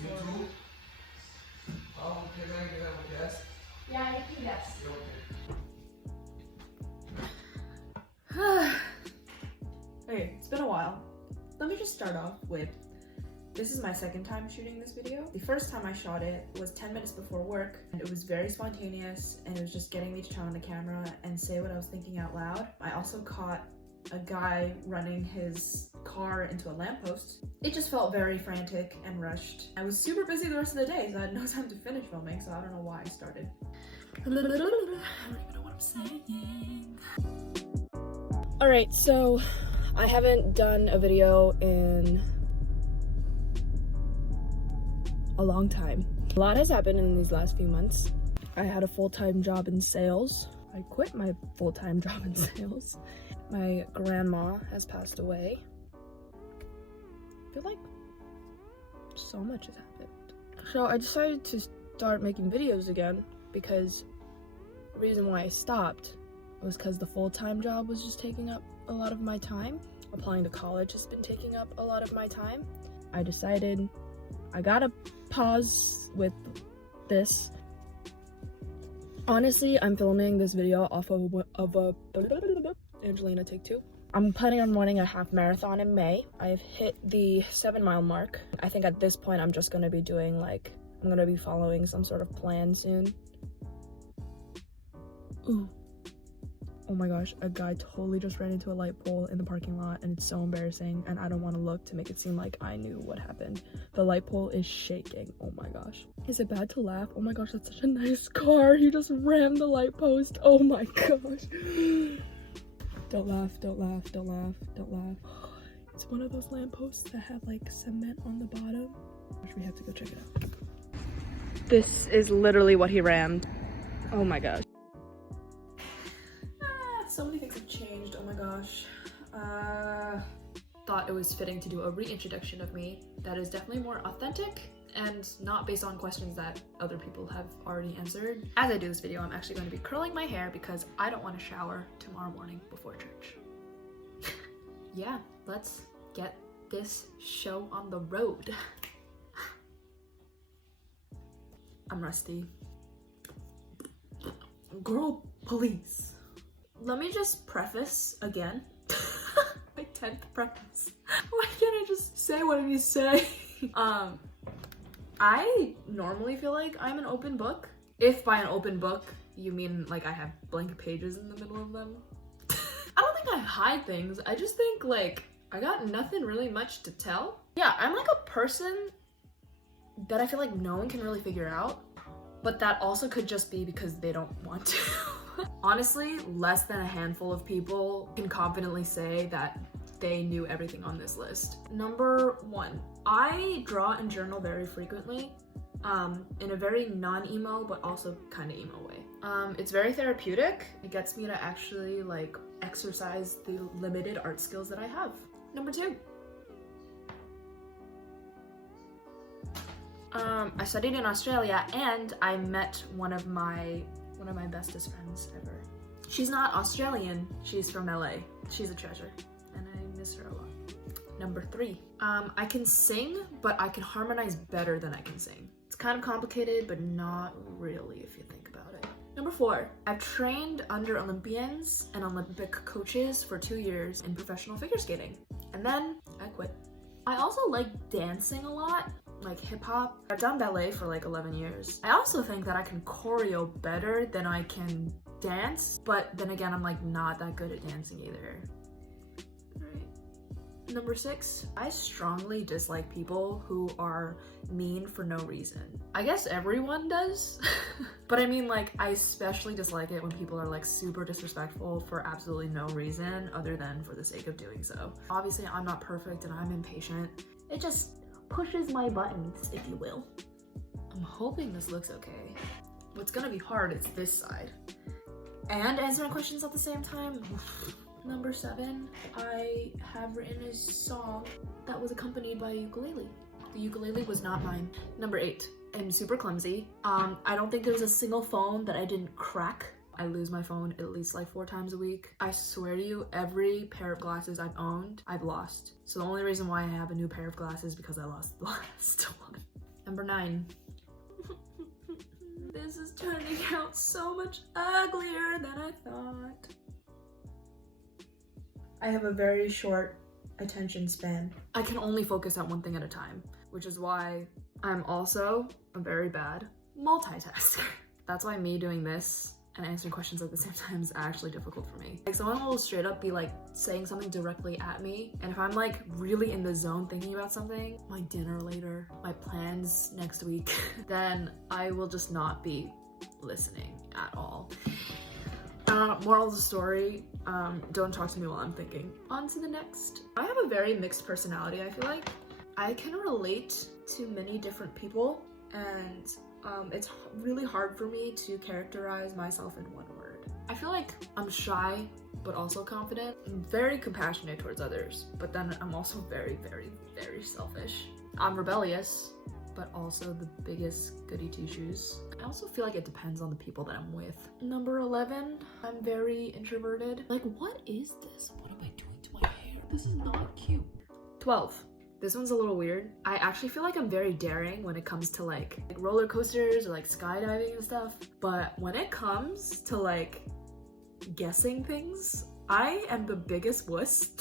YouTube? Can I get a guess? Yeah, you can guess. Okay, it's been a while. Let me just start off with, this is my second time shooting this video. The first time I shot it was 10 minutes before work, and it was very spontaneous, and it was just getting me to turn on the camera and say what I was thinking out loud. I also caught a guy running his car into a lamppost. It just felt very frantic and rushed. I was super busy the rest of the day, so I had no time to finish filming, so I don't know why I started. I don't even know what I'm saying. Alright, so I haven't done a video in a long time. A lot has happened in these last few months. I had a full-time job in sales. I quit my full-time job in sales. My grandma has passed away. I feel like so much has happened. So I decided to start making videos again because the reason why I stopped was because the full-time job was just taking up a lot of my time. Applying to college has been taking up a lot of my time. I decided I gotta pause with this. Honestly, I'm filming this video off of a Angelina, take two. I'm planning on running a half marathon in May. I've hit the 7-mile mark. I think at this point I'm just gonna be doing like, I'm gonna be following some sort of plan soon. Ooh. Oh my gosh, a guy totally just ran into a light pole in the parking lot, and it's so embarrassing, and I don't want to look to make it seem like I knew what happened. The light pole is shaking. Oh my gosh. Is it bad to laugh? Oh my gosh, that's such a nice car. He just rammed the light post. Oh my gosh. Don't laugh, don't laugh, don't laugh, don't laugh. It's one of those lampposts that have like cement on the bottom. We have to go check it out. This is literally what he rammed. Oh my gosh. So many things have changed, oh my gosh. Thought it was fitting to do a reintroduction of me that is definitely more authentic and not based on questions that other people have already answered. As I do this video, I'm actually going to be curling my hair because I don't want to shower tomorrow morning before church. Yeah, let's get this show on the road. I'm rusty. Girl, please. Let me just preface again. My 10th preface. Why can't I just say what I need to say? I normally feel like I'm an open book. If by an open book, you mean like I have blank pages in the middle of them. I don't think I hide things. I just think like, I got nothing really much to tell. Yeah, I'm like a person that I feel like no one can really figure out. But that also could just be because they don't want to. Honestly, less than a handful of people can confidently say that they knew everything on this list. Number 1, I draw and journal very frequently, in a very non-emo but also kind of emo way. It's very therapeutic. It gets me to actually like exercise the limited art skills that I have. Number 2. I studied in Australia and I met one of my bestest friends ever. She's not Australian, she's from LA. She's a treasure and I miss her a lot. Number 3, I can sing, but I can harmonize better than I can sing. It's kind of complicated, but not really if you think about it. Number 4, I've trained under Olympians and Olympic coaches for 2 years in professional figure skating. And then I quit. I also like dancing a lot, like hip hop. I've done ballet for like 11 years. I also think that I can choreo better than I can dance, but then again, I'm like not that good at dancing either. Right. Number 6, I strongly dislike people who are mean for no reason. I guess everyone does, but I mean like I especially dislike it when people are like super disrespectful for absolutely no reason other than for the sake of doing so. Obviously, I'm not perfect and I'm impatient. It just pushes my buttons, if you will. I'm hoping this looks okay. What's gonna be hard is this side. And answering questions at the same time. Number 7, I have written a song that was accompanied by a ukulele. The ukulele was not mine. Number 8, I'm super clumsy. I don't think there's a single phone that I didn't crack. I lose my phone at least like 4 times a week. I swear to you, every pair of glasses I've owned, I've lost. So the only reason why I have a new pair of glasses is because I lost the last one. Number 9. This is turning out so much uglier than I thought. I have a very short attention span. I can only focus on one thing at a time, which is why I'm also a very bad multitasker. That's why me doing this and answering questions at the same time is actually difficult for me. Like, someone will straight up be like saying something directly at me, and if I'm like really in the zone thinking about something, my dinner later, my plans next week, then I will just not be listening at all. Moral of the story, don't talk to me while I'm thinking. On to the next. I have a very mixed personality, I feel like. I can relate to many different people, and it's really hard for me to characterize myself in one word. I feel like I'm shy, but also confident. I'm very compassionate towards others, but then I'm also very, very, very selfish. I'm rebellious, but also the biggest goody two-shoes. I also feel like it depends on the people that I'm with. Number 11, I'm very introverted. Like, what is this? What am I doing to my hair? This is not cute. 12. This one's a little weird. I actually feel like I'm very daring when it comes to like roller coasters or like skydiving and stuff. But when it comes to like guessing things, I am the biggest wuss.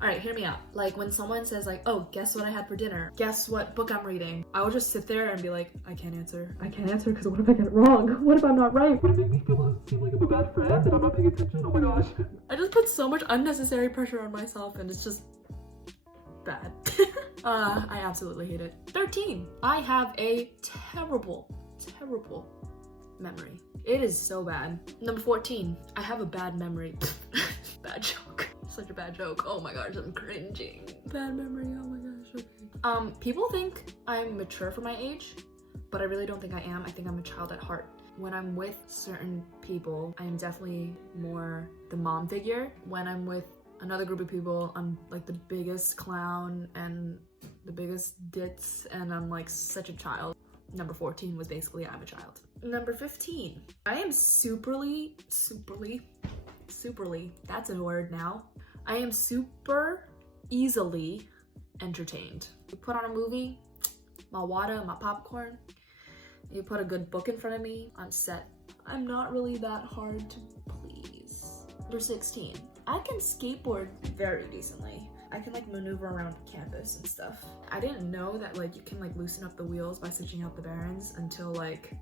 All right, hear me out. Like when someone says like, oh, guess what I had for dinner? Guess what book I'm reading? I will just sit there and be like, I can't answer. I can't answer because what if I get it wrong? What if I'm not right? What if it makes me seem like I'm a bad friend and I'm not paying attention? Oh my gosh. I just put so much unnecessary pressure on myself, and it's just bad. I absolutely hate it. 13. I have a terrible memory. It is so bad. Number 14. I have a bad memory. Bad joke. Such a bad joke. Oh my gosh, I'm cringing. Bad memory, oh my gosh, okay. People think I'm mature for my age, but I really don't think I am. I think I'm a child at heart. When I'm with certain people, I am definitely more the mom figure. When I'm with another group of people, I'm like the biggest clown and the biggest ditz, and I'm like such a child. Number 14 was basically I'm a child. Number 15. I am superly, that's a word now. I am super easily entertained. You put on a movie, my water, my popcorn, you put a good book in front of me, I'm set. I'm not really that hard to please. Number 16. I can skateboard very decently. I can like maneuver around campus and stuff. I didn't know that like you can like loosen up the wheels by switching out the bearings until like,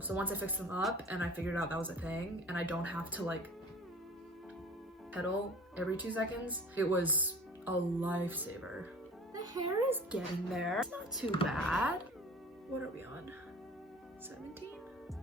so once I fixed them up and I figured out that was a thing and I don't have to like pedal every 2 seconds, it was a lifesaver. The hair is getting there. It's not too bad. What are we on? 17?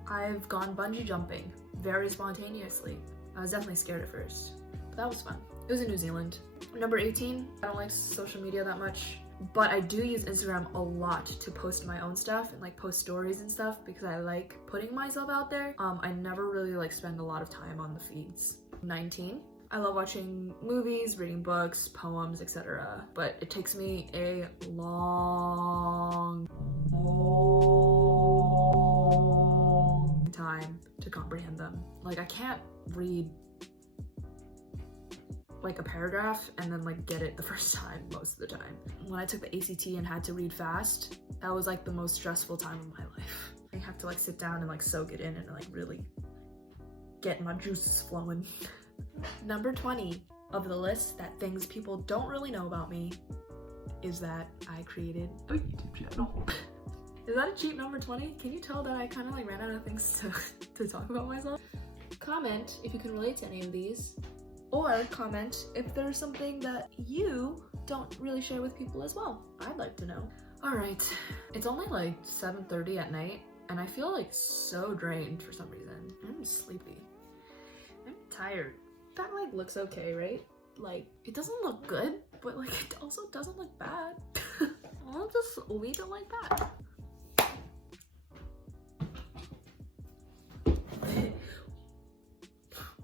I've gone bungee jumping very spontaneously. I was definitely scared at first, but that was fun. It was in New Zealand. Number 18, I don't like social media that much, but I do use Instagram a lot to post my own stuff and like post stories and stuff because I like putting myself out there. I never really like spend a lot of time on the feeds. 19, I love watching movies, reading books, poems, etc. But it takes me a long time to comprehend them. Like I can't read like a paragraph and then like get it the first time most of the time. When I took the ACT and had to read fast, that was like the most stressful time of my life. I have to like sit down and like soak it in and like really get my juices flowing. Number 20 of the list that things people don't really know about me is that I created a YouTube channel. Is that a cheap number 20? Can you tell that I kind of like ran out of things to talk about myself? Comment if you can relate to any of these, or comment if there's something that you don't really share with people as well. I'd like to know. All right, it's only like 7:30 at night and I feel like so drained for some reason. I'm sleepy. I'm tired. That like looks okay, right? Like it doesn't look good, but like it also doesn't look bad. I'll just leave it like that.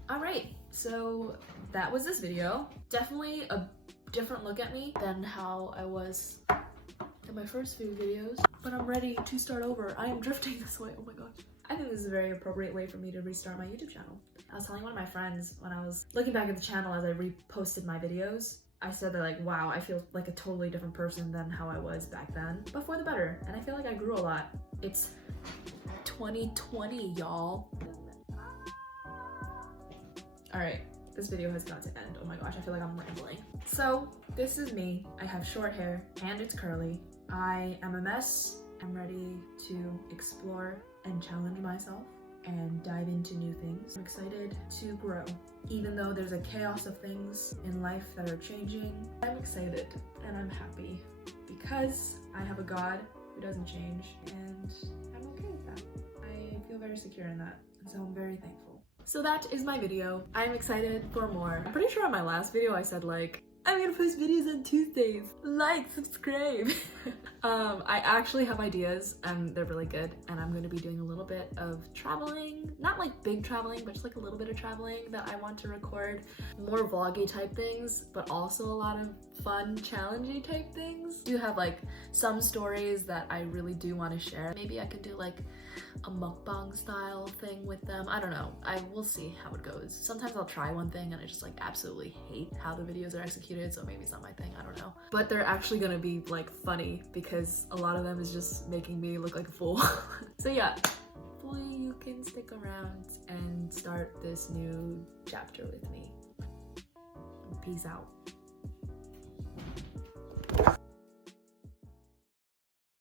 All right, so that was this video. Definitely a different look at me than how I was in my first few videos, but I'm ready to start over. I am drifting this way, oh my gosh. I think this is a very appropriate way for me to restart my YouTube channel. I was telling one of my friends when I was looking back at the channel as I reposted my videos, I said that like, wow, I feel like a totally different person than how I was back then, but for the better. And I feel like I grew a lot. It's 2020, y'all. All right, this video has got to end. Oh my gosh, I feel like I'm rambling. So this is me. I have short hair and it's curly. I am a mess. I'm ready to explore and challenge myself and dive into new things. I'm excited to grow. Even though there's a chaos of things in life that are changing, I'm excited and I'm happy because I have a God who doesn't change, and I'm okay with that. I feel very secure in that, and so I'm very thankful. So that is my video. I'm excited for more. I'm pretty sure on my last video I said like, I'm gonna post videos on Tuesdays. Like, subscribe. I actually have ideas and they're really good, and I'm gonna be doing a little bit of traveling, not like big traveling, but just like a little bit of traveling that I want to record. More vloggy type things, but also a lot of fun, challenging type things. I do have like some stories that I really do want to share. Maybe I could do like a mukbang style thing with them. I don't know. I will see how it goes. Sometimes I'll try one thing and I just like absolutely hate how the videos are executed, so maybe it's not my thing, I don't know. But they're actually gonna be like funny because a lot of them is just making me look like a fool. So yeah, hopefully you can stick around and start this new chapter with me. Peace out.